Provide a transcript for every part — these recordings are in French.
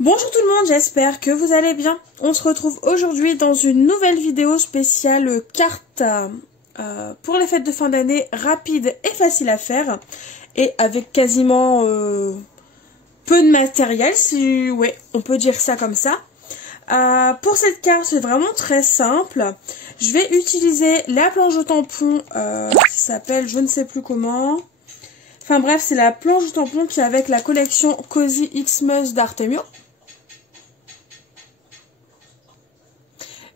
Bonjour tout le monde, j'espère que vous allez bien. On se retrouve aujourd'hui dans une nouvelle vidéo spéciale cartes pour les fêtes de fin d'année, rapide et facile à faire. Et avec quasiment peu de matériel, si ouais, on peut dire ça comme ça. Pour cette carte, c'est vraiment très simple. Je vais utiliser la planche au tampon qui s'appelle je ne sais plus comment. Enfin bref, c'est la planche au tampon qui est avec la collection Cozy Xmas d'Artemio.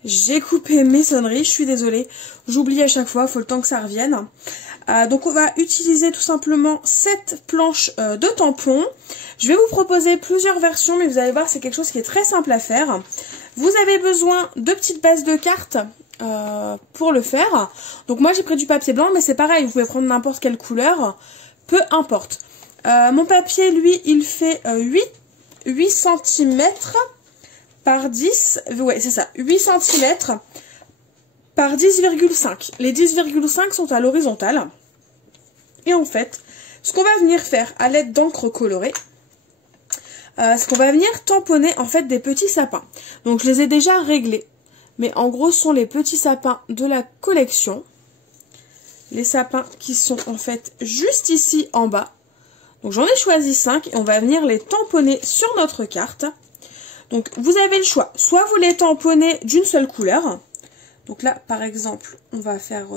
J'ai coupé mes sonneries, je suis désolée. J'oublie à chaque fois, il faut le temps que ça revienne. Donc on va utiliser tout simplement cette planche de tampon. Je vais vous proposer plusieurs versions, mais vous allez voir, c'est quelque chose qui est très simple à faire. Vous avez besoin de petites bases de cartes pour le faire. Donc moi j'ai pris du papier blanc, mais c'est pareil, vous pouvez prendre n'importe quelle couleur, peu importe. Mon papier, lui, il fait 8 cm par 10, ouais c'est ça, 8 cm par 10,5. Les 10,5 sont à l'horizontale. Et en fait, ce qu'on va venir faire à l'aide d'encre colorée, c'est qu'on va venir tamponner en fait des petits sapins. Donc je les ai déjà réglés. Mais en gros, ce sont les petits sapins de la collection. Les sapins qui sont en fait juste ici en bas. Donc j'en ai choisi 5 et on va venir les tamponner sur notre carte. Donc vous avez le choix, soit vous les tamponnez d'une seule couleur. Donc là par exemple on va faire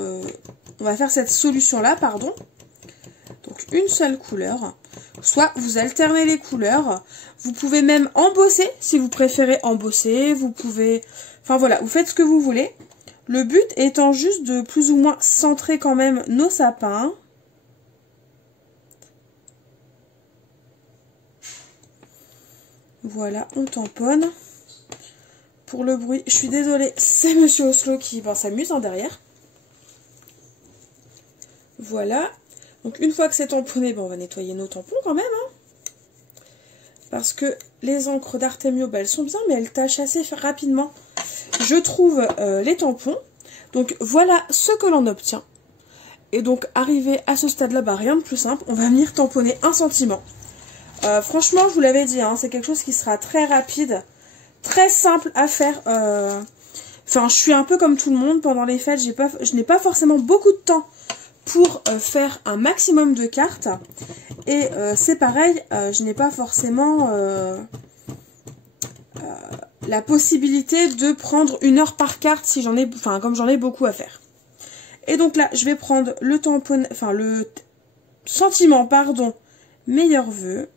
cette solution là, pardon. Donc une seule couleur. Soit vous alternez les couleurs. Vous pouvez même embosser si vous préférez embosser. Vous pouvez, enfin voilà, vous faites ce que vous voulez. Le but étant juste de plus ou moins centrer quand même nos sapins. Voilà, on tamponne. Pour le bruit, je suis désolée, c'est Monsieur Oslo qui s'amuse en derrière. Voilà. Donc une fois que c'est tamponné, on va nettoyer nos tampons quand même. Hein, parce que les encres d'Artemio, elles sont bien, mais elles tâchent assez rapidement, je trouve, les tampons. Donc voilà ce que l'on obtient. Et donc arrivé à ce stade-là, rien de plus simple, on va venir tamponner un sentiment. Franchement, je vous l'avais dit, hein, c'est quelque chose qui sera très rapide, très simple à faire. Enfin, je suis un peu comme tout le monde, pendant les fêtes, je n'ai pas forcément beaucoup de temps pour faire un maximum de cartes. Et c'est pareil, je n'ai pas forcément la possibilité de prendre 1 heure par carte si j'en ai, comme j'en ai beaucoup à faire. Et donc là, je vais prendre le tampon, le sentiment, pardon, meilleurs vœux.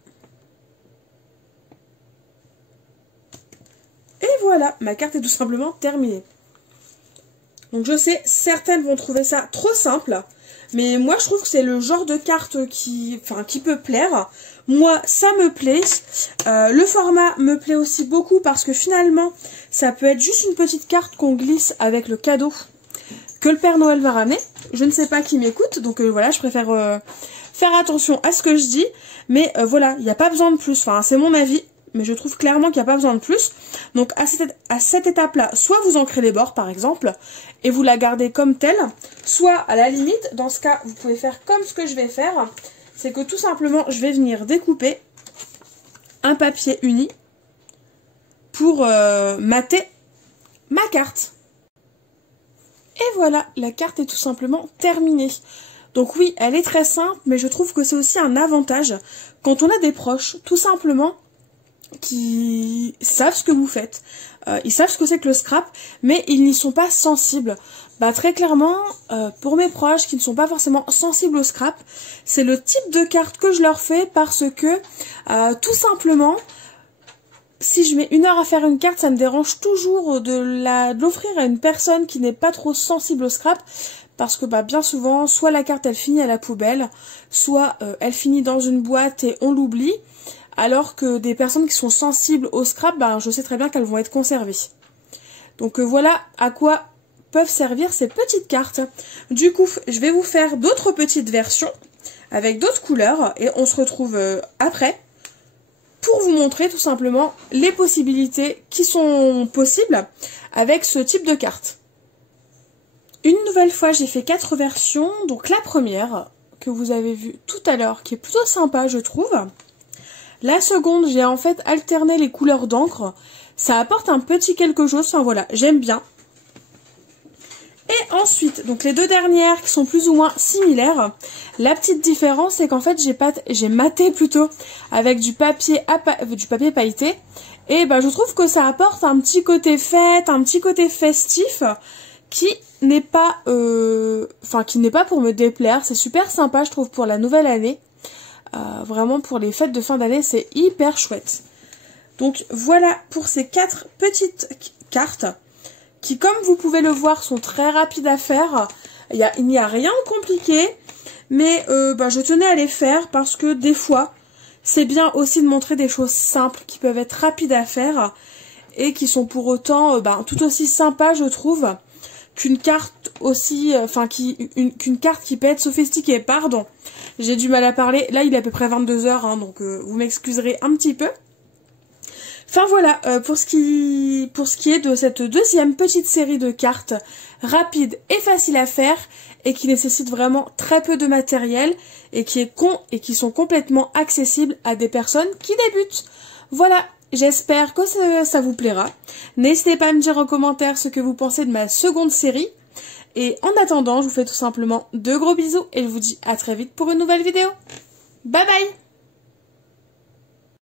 Et voilà, ma carte est tout simplement terminée. Donc je sais, certaines vont trouver ça trop simple, mais moi je trouve que c'est le genre de carte qui peut plaire. Moi, ça me plaît. Le format me plaît aussi beaucoup parce que finalement, ça peut être juste une petite carte qu'on glisse avec le cadeau que le Père Noël va ramener. Je ne sais pas qui m'écoute, donc voilà, je préfère faire attention à ce que je dis. Mais voilà, il n'y a pas besoin de plus. Enfin, c'est mon avis. Mais je trouve clairement qu'il n'y a pas besoin de plus. Donc à cette étape-là, soit vous ancrez les bords par exemple, et vous la gardez comme telle, soit à la limite, dans ce cas, vous pouvez faire comme ce que je vais faire, c'est que tout simplement, je vais venir découper un papier uni pour mater ma carte. Et voilà, la carte est tout simplement terminée. Donc oui, elle est très simple, mais je trouve que c'est aussi un avantage quand on a des proches, tout simplement, qui savent ce que vous faites. Ils savent ce que c'est que le scrap, mais ils n'y sont pas sensibles. Très clairement, pour mes proches qui ne sont pas forcément sensibles au scrap, c'est le type de carte que je leur fais parce que, tout simplement, si je mets 1 heure à faire une carte, ça me dérange toujours de l'offrir à une personne qui n'est pas trop sensible au scrap. Parce que bien souvent, soit la carte elle finit à la poubelle, soit elle finit dans une boîte et on l'oublie. Alors que des personnes qui sont sensibles au scrap, je sais très bien qu'elles vont être conservées. Donc voilà à quoi peuvent servir ces petites cartes. Du coup, je vais vous faire d'autres petites versions avec d'autres couleurs et on se retrouve après pour vous montrer tout simplement les possibilités qui sont possibles avec ce type de carte. Une nouvelle fois, j'ai fait 4 versions. Donc la première que vous avez vue tout à l'heure, qui est plutôt sympa je trouve. La seconde, j'ai en fait alterné les couleurs d'encre. Ça apporte un petit quelque chose, enfin voilà, j'aime bien. Et ensuite, donc les deux dernières qui sont plus ou moins similaires, la petite différence c'est qu'en fait j'ai maté plutôt avec du papier pailleté. Et bah je trouve que ça apporte un petit côté fête, un petit côté festif qui n'est pas qui n'est pas pour me déplaire. C'est super sympa je trouve pour la nouvelle année. Vraiment pour les fêtes de fin d'année c'est hyper chouette. Donc voilà pour ces 4 petites cartes qui, comme vous pouvez le voir, sont très rapides à faire. Il n'y a rien de compliqué, mais je tenais à les faire parce que des fois, c'est bien aussi de montrer des choses simples qui peuvent être rapides à faire et qui sont pour autant tout aussi sympas, je trouve, qu'une carte aussi, qu'une carte qui peut être sophistiquée. Pardon, j'ai du mal à parler. Là, il est à peu près 22 h, hein, donc vous m'excuserez un petit peu. Enfin voilà, pour ce qui est de cette deuxième petite série de cartes rapide et facile à faire et qui nécessite vraiment très peu de matériel et qui sont complètement accessibles à des personnes qui débutent. Voilà, j'espère que ça vous plaira. N'hésitez pas à me dire en commentaire ce que vous pensez de ma seconde série. Et en attendant, je vous fais tout simplement de gros bisous et je vous dis à très vite pour une nouvelle vidéo. Bye bye!